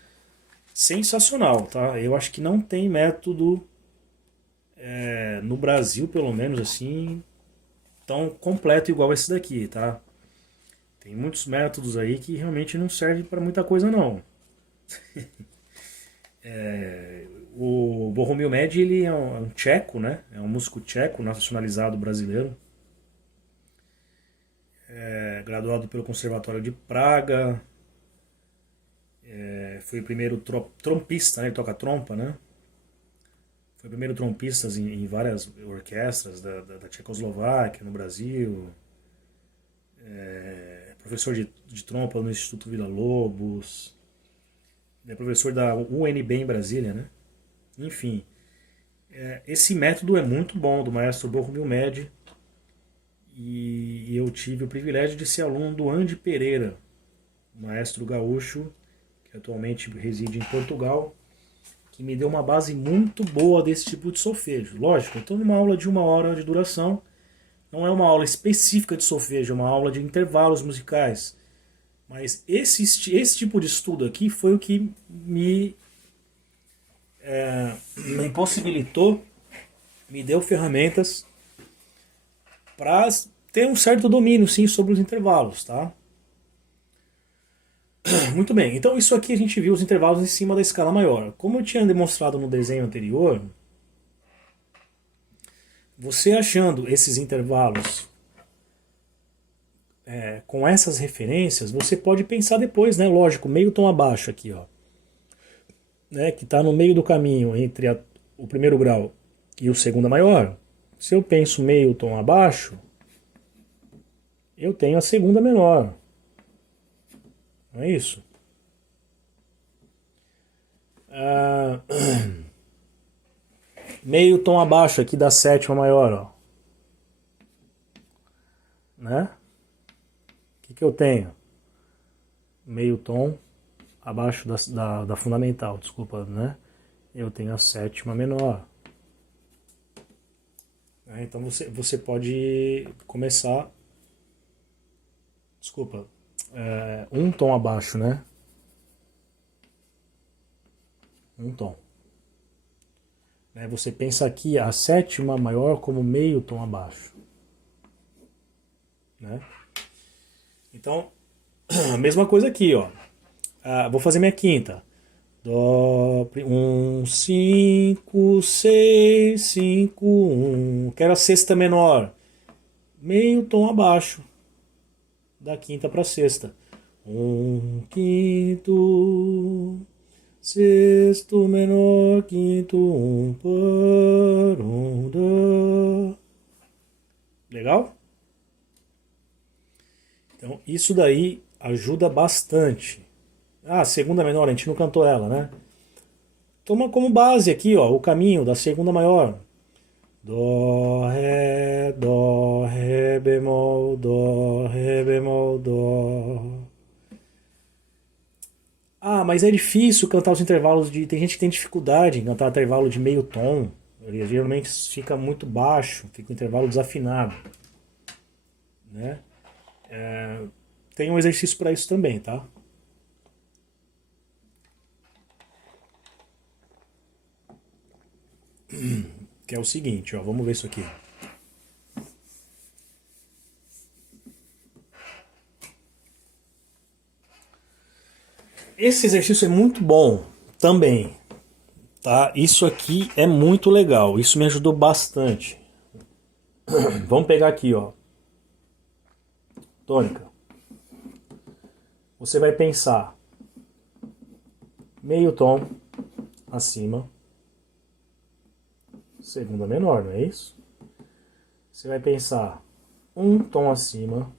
sensacional, tá? Eu acho que não tem método no Brasil, pelo menos assim, tão completo igual esse daqui, tá? Tem muitos métodos aí que realmente não servem para muita coisa, não. O Bohumil Med, ele é um tcheco, né? É um músico tcheco, nacionalizado brasileiro. Graduado pelo Conservatório de Praga. Foi o primeiro trompista, né? Ele toca trompa, né? Foi o primeiro trompista em várias orquestras da Tchecoslováquia, no Brasil. Professor de trompa no Instituto Villa-Lobos. É professor da UNB em Brasília, né? Enfim, esse método é muito bom, do maestro Borromeo Med, e eu tive o privilégio de ser aluno do Andy Pereira, maestro gaúcho, que atualmente reside em Portugal, que me deu uma base muito boa desse tipo de solfejo. Lógico, então numa aula de 1 hora de duração, não é uma aula específica de solfejo, é uma aula de intervalos musicais. Mas esse tipo de estudo aqui foi o que me impossibilitou, me deu ferramentas para ter um certo domínio, sim, sobre os intervalos, tá? Muito bem, então isso aqui a gente viu os intervalos em cima da escala maior. Como eu tinha demonstrado no desenho anterior, você achando esses intervalos com essas referências, você pode pensar depois, né? Lógico, meio tom abaixo aqui, ó, né? Que está no meio do caminho entre o primeiro grau e o segunda maior. Se eu penso meio tom abaixo, eu tenho a segunda menor. Não é isso? Meio tom abaixo aqui da sétima maior, ó. Né? O que eu tenho? Meio tom abaixo da fundamental, desculpa, né? Eu tenho a sétima menor. Então você pode começar, desculpa, um tom abaixo, né? Um tom. Você pensa aqui a sétima maior como meio tom abaixo. Né? Então, a mesma coisa aqui, ó. Vou fazer minha quinta. Dó, 1, 5, 6, 5, 1. Quero a sexta menor. Meio tom abaixo. Da quinta para sexta. 1 quinto, sexto menor, quinto, 1 por 1, dó. Legal? Então isso daí ajuda bastante. Segunda menor, a gente não cantou ela, né? Toma como base aqui, ó, o caminho da segunda maior. Dó, ré bemol, dó, ré bemol, dó. Mas é difícil cantar os intervalos de... Tem gente que tem dificuldade em cantar intervalo de meio tom. Ele geralmente fica muito baixo, fica um intervalo desafinado. Né? Tem um exercício para isso também, tá? Que é o seguinte, ó, vamos ver isso aqui. Esse exercício é muito bom também, tá? Isso aqui é muito legal, isso me ajudou bastante. Vamos pegar aqui, ó. Tônica. Você vai pensar meio tom acima, segunda menor, não é isso? Você vai pensar um tom acima,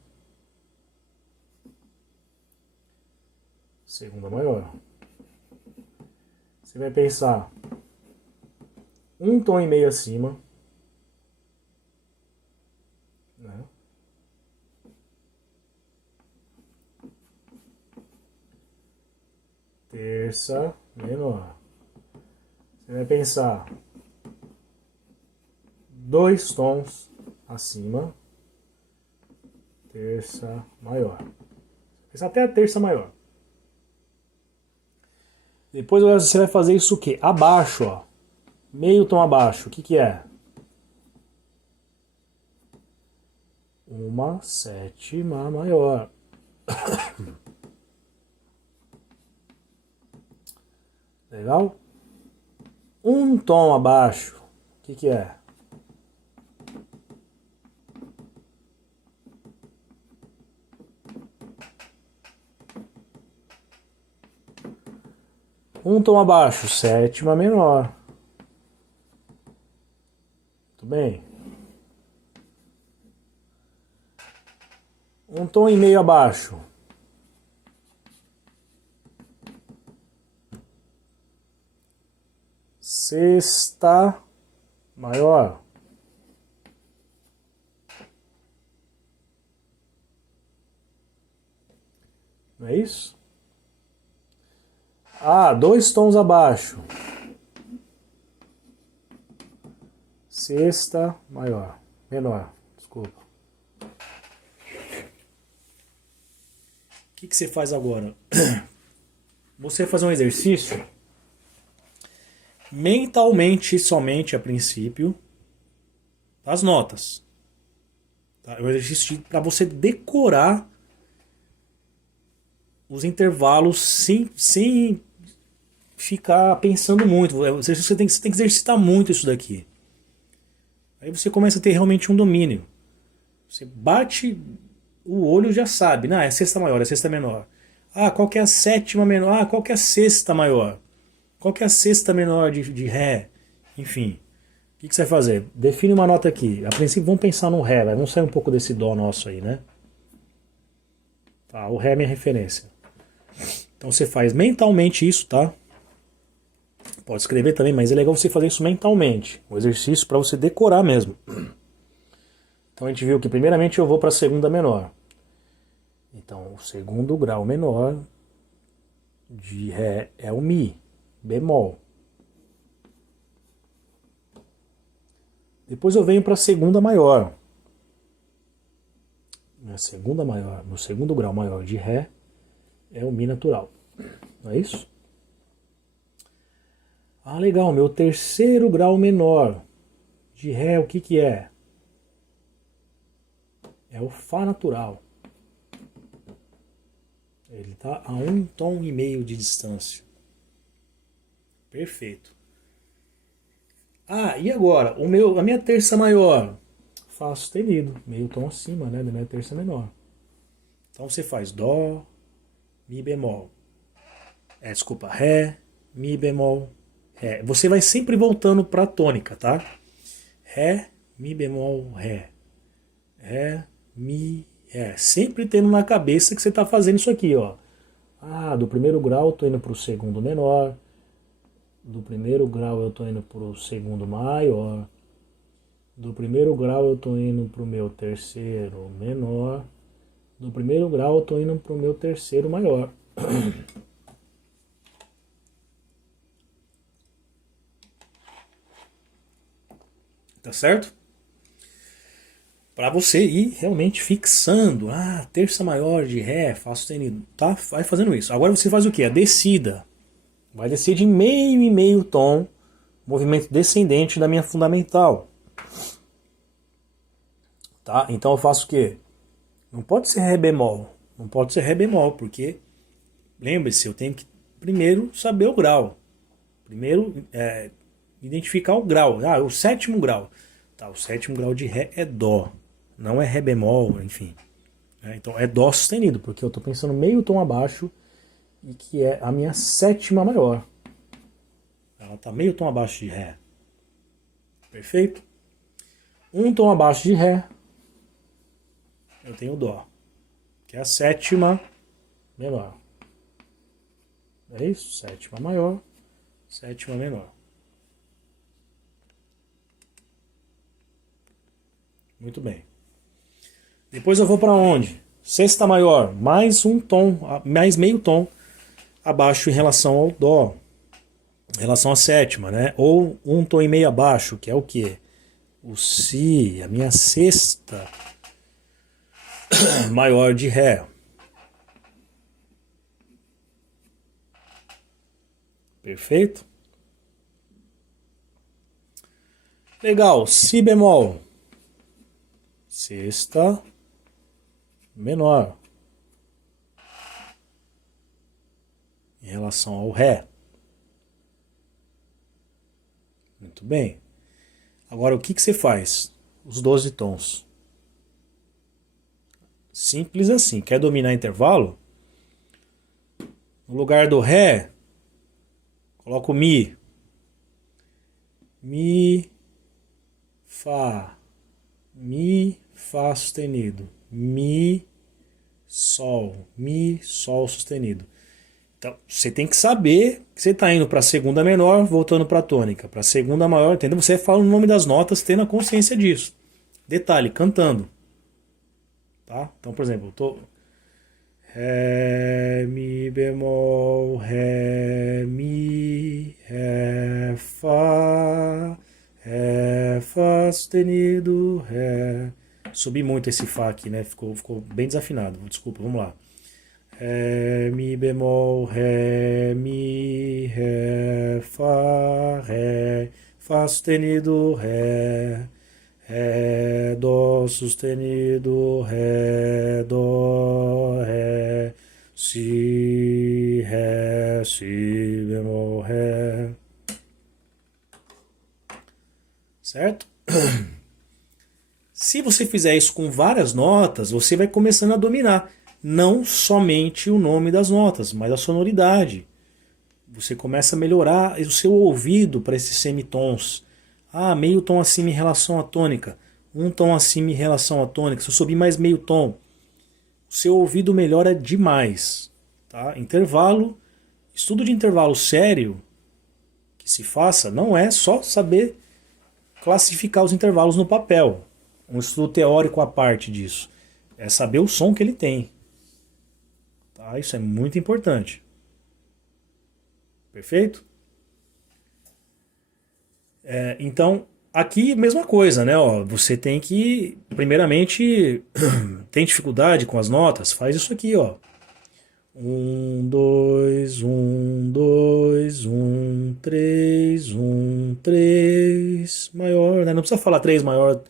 segunda maior. Você vai pensar um tom e meio acima, né? Terça menor. Você vai pensar 2 tons acima, terça maior. Pensa até a terça maior. Depois você vai fazer isso o quê? Abaixo, ó. Meio tom abaixo. O que é? Uma sétima maior. Legal? Um tom abaixo. O que é? Um tom abaixo, sétima menor. Tudo bem? Um tom e meio abaixo. Sexta maior. Não é isso? 2 tons abaixo. Sexta maior. Menor, desculpa. O que você faz agora? Você vai fazer um exercício mentalmente somente a princípio das notas. Tá? É um exercício para você decorar os intervalos sem ficar pensando muito. Você tem que exercitar muito isso daqui. Aí você começa a ter realmente um domínio. Você bate o olho, já sabe. É sexta maior, é sexta menor. Qual que é a sétima menor? Qual que é a sexta maior? Qual que é a sexta menor de Ré? Enfim. O que você vai fazer? Define uma nota aqui. A princípio vamos pensar no Ré. Vamos sair um pouco desse Dó nosso aí, né? Tá, o Ré é minha referência. Então você faz mentalmente isso, tá? Pode escrever também, mas é legal você fazer isso mentalmente. Um exercício para você decorar mesmo. Então a gente viu que primeiramente eu vou para a segunda menor. Então o segundo grau menor de Ré é o Mi, bemol. Depois eu venho para a segunda maior. Minha segunda maior, no segundo grau maior de Ré é o Mi natural. Não é isso? Legal, meu terceiro grau menor de Ré, o que que é? É o Fá natural. Ele está a 1,5 tom de distância. Perfeito. E agora? A minha terça maior. Fá sustenido, meio tom acima, né, da minha terça menor. Então você faz Dó, Mi bemol. Desculpa, Ré, Mi bemol, Ré. Você vai sempre voltando para a tônica, tá? Ré, Mi bemol, Ré. Ré, Mi, Ré. Sempre tendo na cabeça que você está fazendo isso aqui, ó. Do primeiro grau eu estou indo para o segundo menor. Do primeiro grau eu estou indo para o segundo maior. Do primeiro grau eu estou indo para o meu terceiro menor. Do primeiro grau eu estou indo para o meu terceiro maior. Tá certo? Para você ir realmente fixando. Terça maior de Ré, Fá sustenido. Tá? Vai fazendo isso. Agora você faz o quê? A descida. Vai descer de meio e meio tom. Movimento descendente da minha fundamental. Tá? Então eu faço o quê? Não pode ser Ré bemol. Não pode ser Ré bemol, porque lembre-se, eu tenho que primeiro saber o grau. Primeiro identificar o grau. O sétimo grau. Tá, o sétimo grau de Ré é Dó. Não é Ré bemol, enfim. Então é Dó sustenido, porque eu estou pensando meio tom abaixo e que é a minha sétima maior. Ela está meio tom abaixo de Ré. Perfeito? Um tom abaixo de Ré, eu tenho Dó, que é a sétima menor. É isso? Sétima maior, sétima menor. Muito bem. Depois eu vou para onde? Sexta maior, mais um tom, mais meio tom abaixo em relação ao Dó, em relação à sétima, né? Ou um tom e meio abaixo, que é o quê? O Si, a minha sexta maior de Ré. Perfeito? Legal, Si bemol. Sexta menor. Em relação ao Ré. Muito bem. Agora o que você faz? Os 12 tons. Simples assim. Quer dominar intervalo? No lugar do Ré, coloca o Mi. Mi, Fá. Mi, Fá sustenido. Mi, Sol sustenido. Então, você tem que saber que você está indo para a segunda menor, voltando para a tônica. Para a segunda maior, entendeu? Você fala o nome das notas, tendo a consciência disso. Detalhe, cantando. Tá? Então, por exemplo, eu tô Ré, Mi bemol, Ré, Mi, Ré, Fá sustenido, Ré. Subi muito esse Fá aqui, né? Ficou bem desafinado. Desculpa, vamos lá. Ré, Mi bemol, Ré, Mi, Ré, Fá sustenido, Ré, Ré, Dó sustenido, Ré, Dó, Ré, Si bemol, Ré. Certo? Se você fizer isso com várias notas, você vai começando a dominar não somente o nome das notas, mas a sonoridade. Você começa a melhorar o seu ouvido para esses semitons. Ah, meio tom acima em relação à tônica, um tom acima em relação à tônica. Se eu subir mais meio tom, o seu ouvido melhora demais. Tá? Intervalo, estudo de intervalo sério que se faça não é só saber classificar os intervalos no papel. Um estudo teórico à parte disso. É saber o som que ele tem. Tá? Isso é muito importante. Perfeito? Então, aqui mesma coisa, né? Ó, você tem que, primeiramente, tem dificuldade com as notas? Faz isso aqui, ó. 1, 2, 1, 2, 1, 3, 1, 3, maior, né? Não precisa falar 3 maior,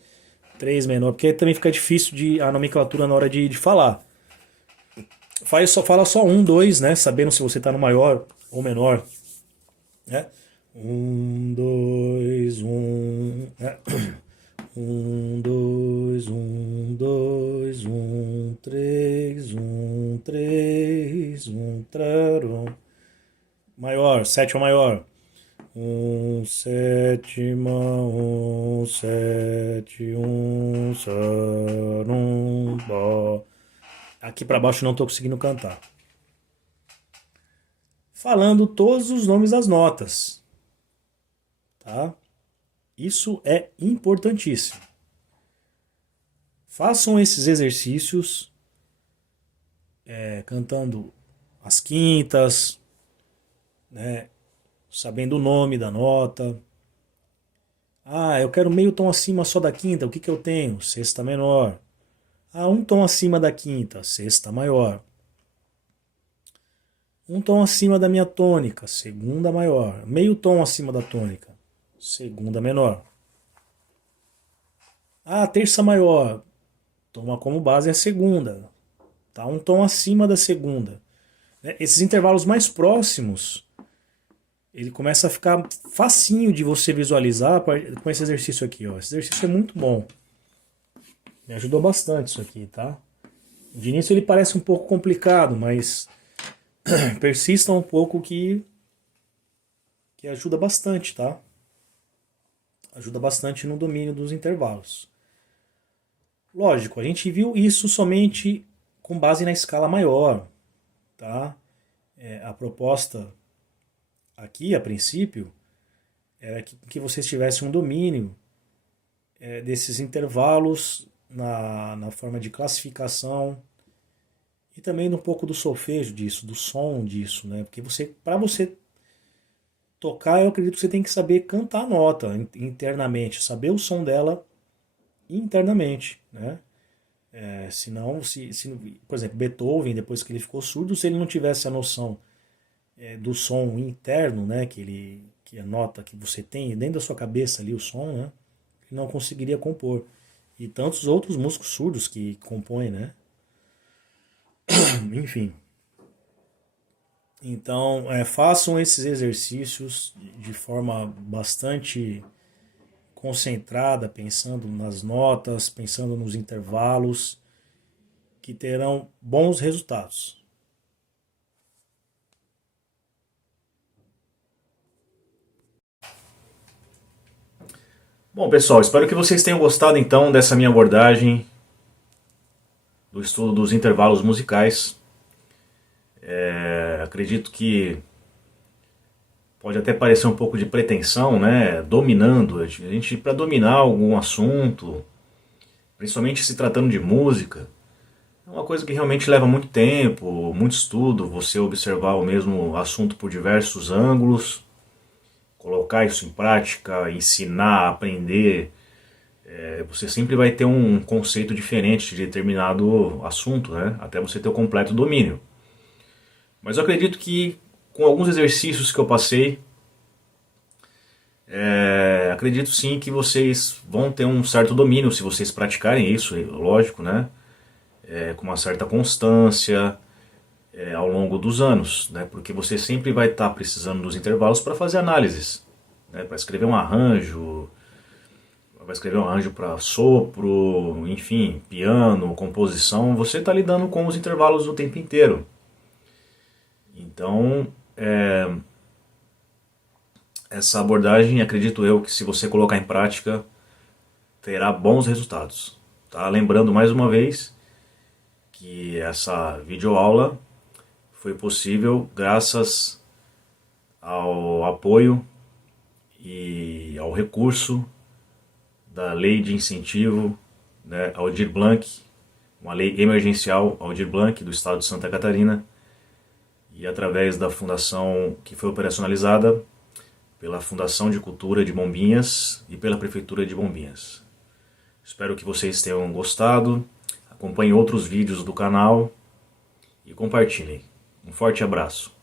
3 menor, porque também fica difícil a nomenclatura na hora de falar. Fala só 1, 2, né? Sabendo se você está no maior ou menor. Né? 1, 2, 1. 1, 2, 1, 2, 1, 3, 1, 3, 1, trarum. Maior, sétima maior. 1, sétima, 1, 7, 1, sarum, dó. Aqui para baixo não estou conseguindo cantar. Falando todos os nomes das notas. Tá? Isso é importantíssimo. Façam esses exercícios cantando as quintas, né, sabendo o nome da nota. Ah, eu quero meio tom acima só da quinta, o que eu tenho? Sexta menor. Ah, um tom acima da quinta, sexta maior. Um tom acima da minha tônica, segunda maior. Meio tom acima da tônica, segunda menor. Ah, terça maior. Toma como base a segunda. Tá? Um tom acima da segunda. Esses intervalos mais próximos, ele começa a ficar facinho de você visualizar com esse exercício aqui. Ó. Esse exercício é muito bom. Me ajudou bastante isso aqui, tá? De início ele parece um pouco complicado, mas persista um pouco que ajuda bastante, tá? Ajuda bastante no domínio dos intervalos. Lógico, a gente viu isso somente com base na escala maior, tá? A proposta aqui, a princípio, era que vocês tivessem um domínio desses intervalos na forma de classificação e também um pouco do solfejo disso, do som disso, né? Porque para você tocar, eu acredito que você tem que saber cantar a nota internamente, saber o som dela internamente, né? Senão, por exemplo, Beethoven, depois que ele ficou surdo, se ele não tivesse a noção do som interno, né, que a nota que você tem dentro da sua cabeça ali, o som, né, ele não conseguiria compor. E tantos outros músicos surdos que compõem, né? Enfim. Então, façam esses exercícios de forma bastante concentrada, pensando nas notas, pensando nos intervalos, que terão bons resultados. Bom, pessoal, espero que vocês tenham gostado então dessa minha abordagem do estudo dos intervalos musicais. Acredito que pode até parecer um pouco de pretensão, né? Dominando, a gente para dominar algum assunto, principalmente se tratando de música, é uma coisa que realmente leva muito tempo, muito estudo, você observar o mesmo assunto por diversos ângulos, colocar isso em prática, ensinar, aprender. Você sempre vai ter um conceito diferente de determinado assunto, né? Até você ter o completo domínio. Mas eu acredito que com alguns exercícios que eu passei, acredito sim que vocês vão ter um certo domínio se vocês praticarem isso, lógico, né? Com uma certa constância ao longo dos anos, né? Porque você sempre vai estar precisando dos intervalos para fazer análises, né? Para escrever um arranjo, vai escrever um arranjo para sopro, enfim, piano, composição, você está lidando com os intervalos o tempo inteiro. Então, essa abordagem, acredito eu, que se você colocar em prática, terá bons resultados. Tá? Lembrando mais uma vez que essa videoaula foi possível graças ao apoio e ao recurso da Lei de Incentivo, né, Aldir Blanc, uma lei emergencial Aldir Blanc do estado de Santa Catarina, e através da fundação que foi operacionalizada pela Fundação de Cultura de Bombinhas e pela Prefeitura de Bombinhas. Espero que vocês tenham gostado, acompanhem outros vídeos do canal e compartilhem. Um forte abraço.